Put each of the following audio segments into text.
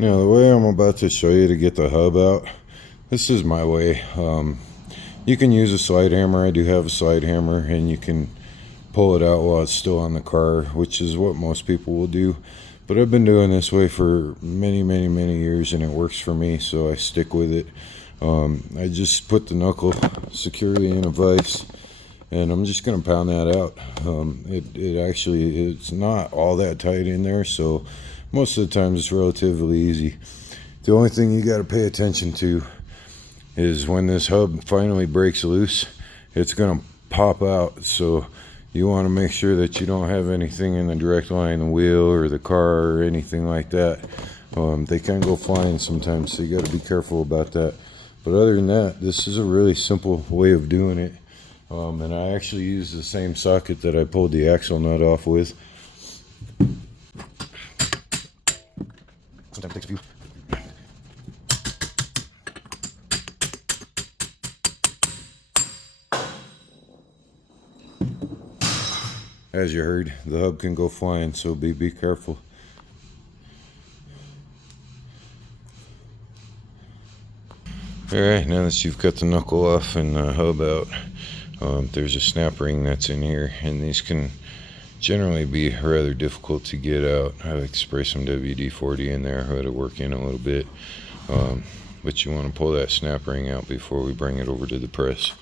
Now the way I'm about to show you to get the hub out, this is my way. You can use a slide hammer. I do have a slide hammer, and you can pull it out while it's still on the car, which is what most people will do. But I've been doing this way for many years, and it works for me, so I stick with it. I just put the knuckle securely in a vise, and I'm just gonna pound that out. It's not all that tight in there, so most of the time it's relatively easy. The only thing you got to pay attention to is when this hub finally breaks loose, it's gonna pop out. So you want to make sure that you don't have anything in the direct line, the wheel or the car or anything like that. They can go flying sometimes, so you got to be careful about that. But other than that, this is a really simple way of doing it. And I actually use the same socket that I pulled the axle nut off with. Sometimes it takes a few. As you heard, the hub can go flying, so be careful. Alright, now that you've got the knuckle off and the hub out, there's a snap ring that's in here, and these can generally be rather difficult to get out. I like to spray some WD-40 in there, let it work in a little bit. But you want to pull that snap ring out before we bring it over to the press.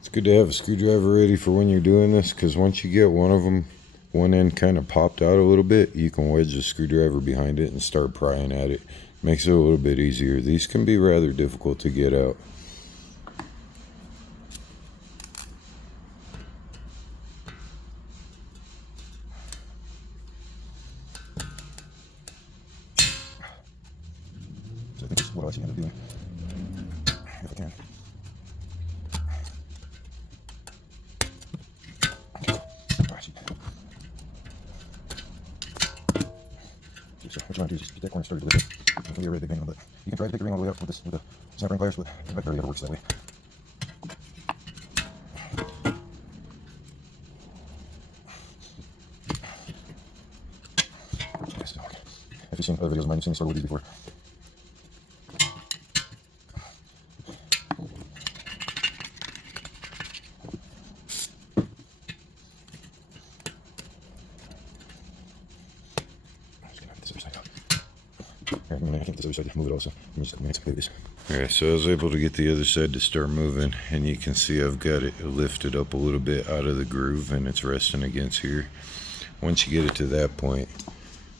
It's good to have a screwdriver ready for when you're doing this, because once you get one of them, one end kind of popped out a little bit, you can wedge the screwdriver behind it and start prying at it. Makes it a little bit easier. These can be rather difficult to get out. So I think this is what else you end up doing, if I can. So what you want to do is just get that corner started a little bit. It's going to be a really big angle, but you can try to take the ring all the way up with the snap ring pliers, but it might barely ever works that way. Yes, okay. If you've seen other videos of mine, you've seen me start with these before. I can't get this other side to move it also. Let me just look at this. Alright, so I was able to get the other side to start moving, and you can see I've got it lifted up a little bit out of the groove, and it's resting against here. Once you get it to that point,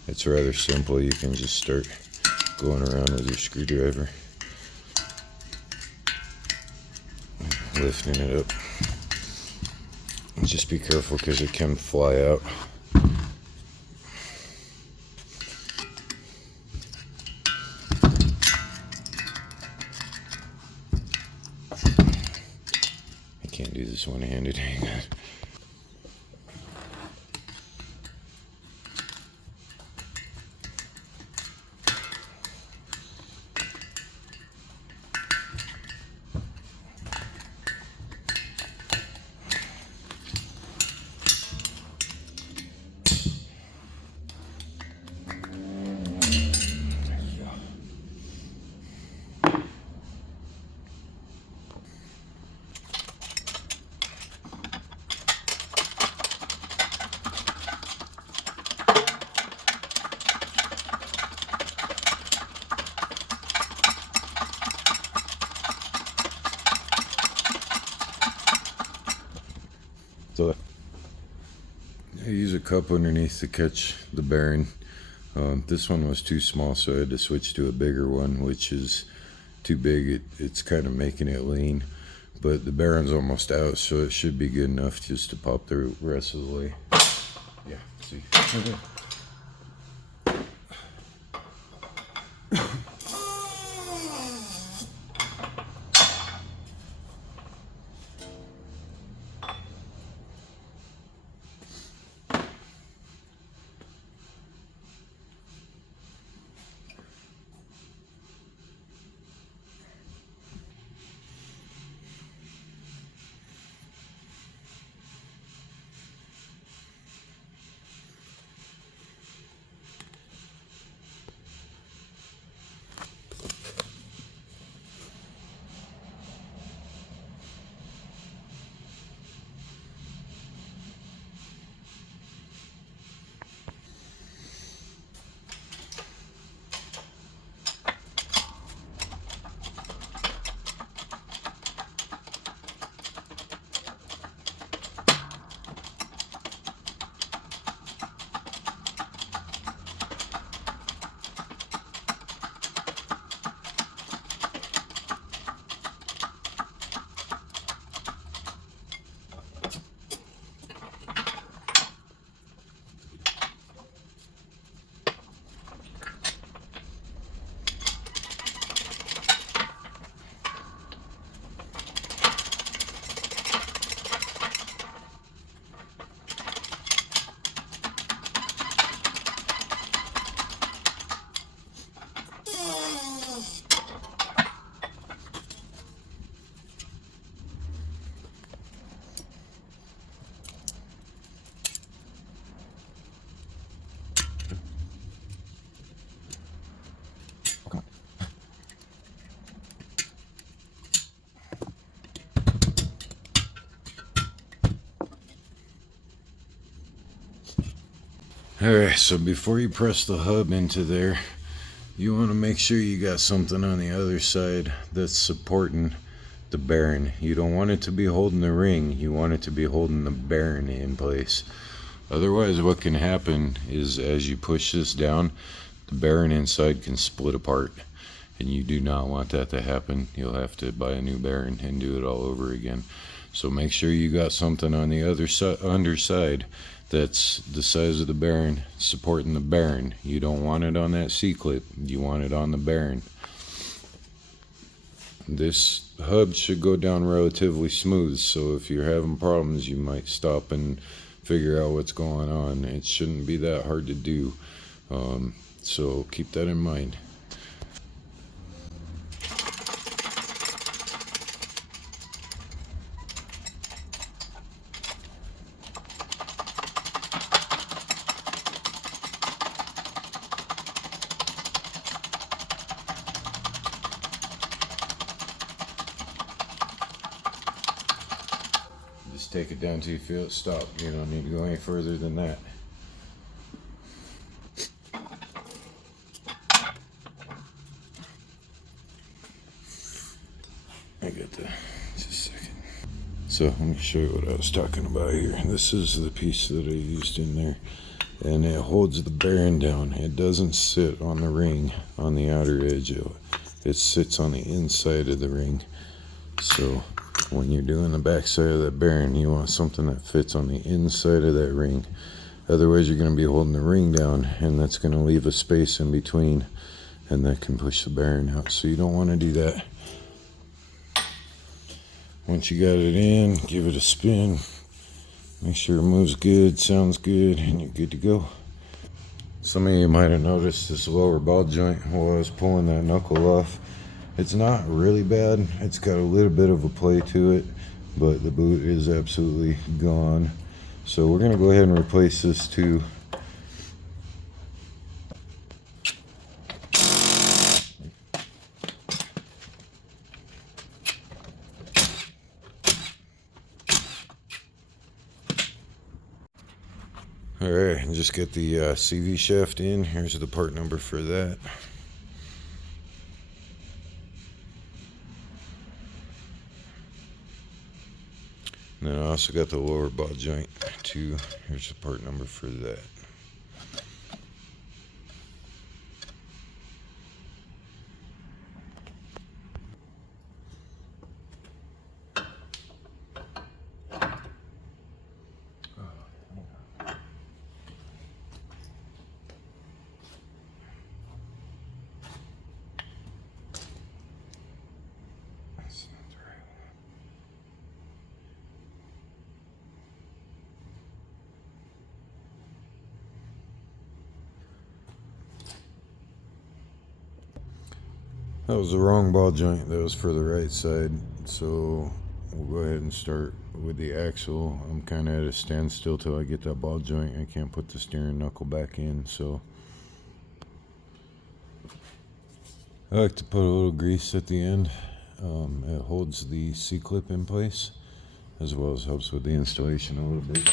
it's rather simple. You can just start going around with your screwdriver, lifting it up. And just be careful because it can fly out. Can't do this one-handed. Hang on. So I use a cup underneath to catch the bearing. This one was too small, so I had to switch to a bigger one, which is too big. It's kind of making it lean, but the bearing's almost out, so it should be good enough just to pop the rest of the way. Yeah, see. Alright, so before you press the hub into there, you want to make sure you got something on the other side that's supporting the bearing. You don't want it to be holding the ring, you want it to be holding the bearing in place. Otherwise, what can happen is as you push this down, the bearing inside can split apart, and you do not want that to happen. You'll have to buy a new bearing and do it all over again. So make sure you got something on the other underside that's the size of the bearing supporting the bearing. You don't want it on that C-clip, you want it on the bearing. This hub should go down relatively smooth, so if you're having problems you might stop and figure out what's going on. It shouldn't be that hard to do, so keep that in mind. Just take it down till you feel it stop. You don't need to go any further than that. I got the, just a second. So let me show you what I was talking about here. This is the piece that I used in there, and it holds the bearing down. It doesn't sit on the ring on the outer edge. It sits on the inside of the ring. So when you're doing the back side of that bearing, you want something that fits on the inside of that ring. Otherwise you're going to be holding the ring down, and that's going to leave a space in between, and that can push the bearing out. So you don't want to do that. Once you got it in, give it a spin. Make sure it moves good, sounds good, and you're good to go. Some of you might have noticed this lower ball joint while I was pulling that knuckle off. It's not really bad. It's got a little bit of a play to it, but the boot is absolutely gone. So we're going to go ahead and replace this too. Alright, and just get the CV shaft in. Here's the part number for that. And then I also got the lower ball joint too. Here's the part number for that. That was the wrong ball joint. That was for the right side. So we'll go ahead and start with the axle. I'm kind of at a standstill till I get that ball joint. I can't put the steering knuckle back in. So I like to put a little grease at the end. It holds the C-clip in place, as well as helps with the installation a little bit.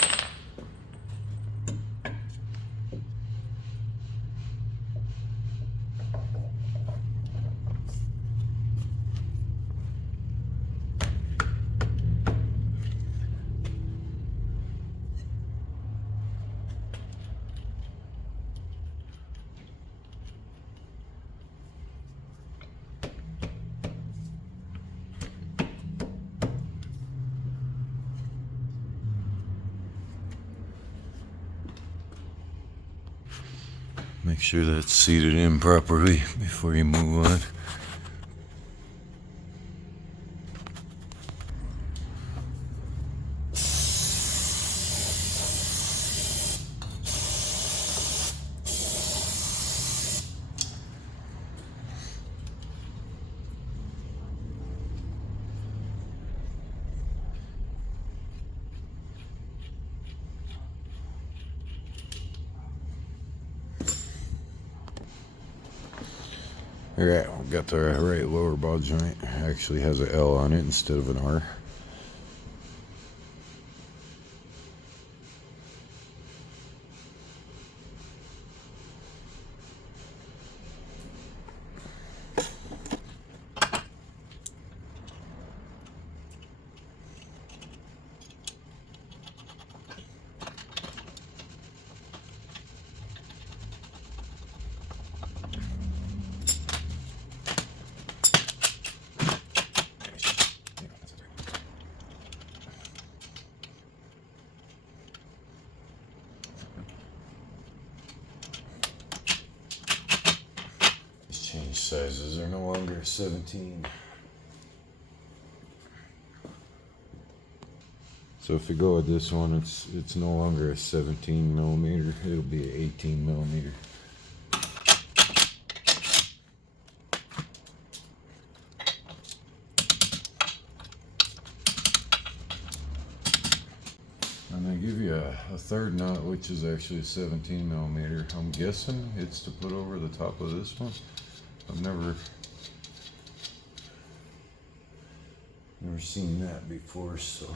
Make sure that's seated in properly before you move on. Alright, we got the right lower ball joint. It actually has an L on it instead of an R. changed sizes. They're no longer a 17. So if you go with this one, it's no longer a 17 millimeter. It'll be an 18 millimeter. And they give you a third nut, which is actually a 17 millimeter. I'm guessing it's to put over the top of this one. I've never seen that before, so.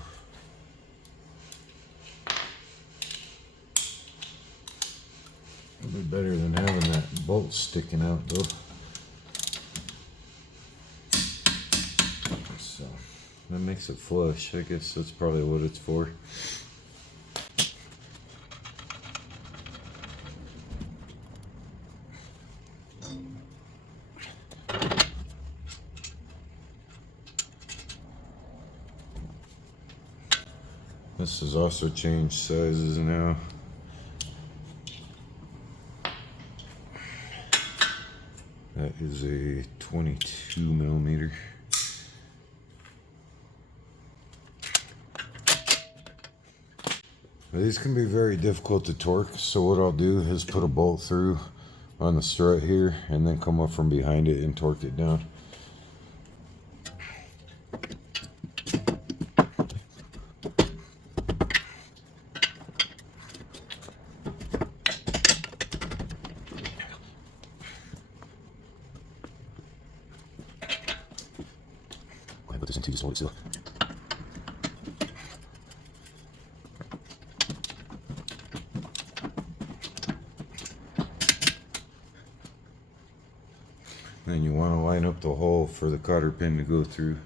It'll be better than having that bolt sticking out though. So that makes it flush. I guess that's probably what it's for. This has also changed sizes now. That is a 22 millimeter. These can be very difficult to torque, so what I'll do is put a bolt through on the strut here and then come up from behind it and torque it down. Put this into just hold it still. Then you want to line up the hole for the cotter pin to go through.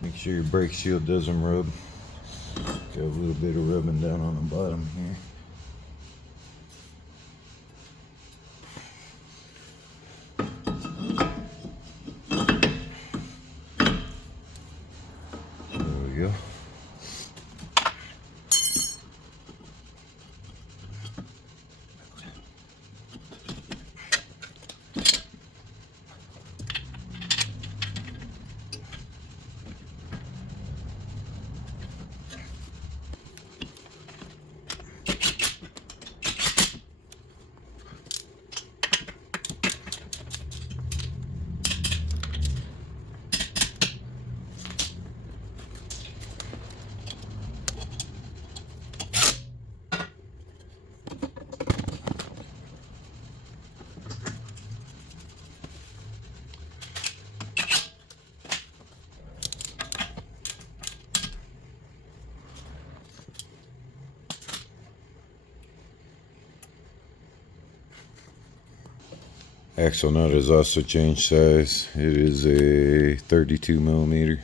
Make sure your brake shield doesn't rub. Got a little bit of rubbing down on the bottom here. There we go. Axle nut has also changed size. It is a 32 millimeter.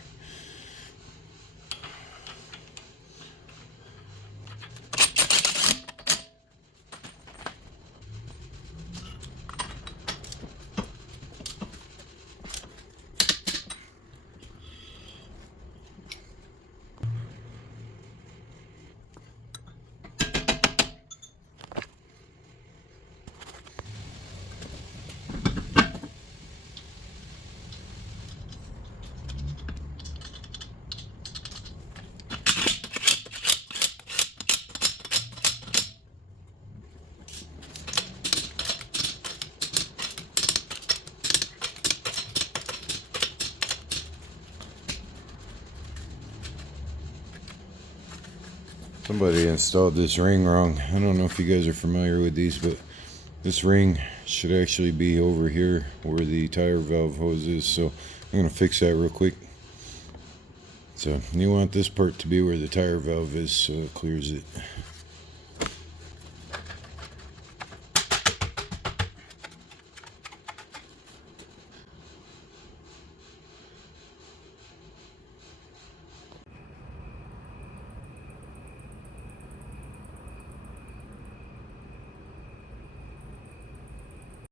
Somebody installed this ring wrong. I don't know if you guys are familiar with these, but this ring should actually be over here where the tire valve hose is. So I'm going to fix that real quick. So you want this part to be where the tire valve is so it clears it.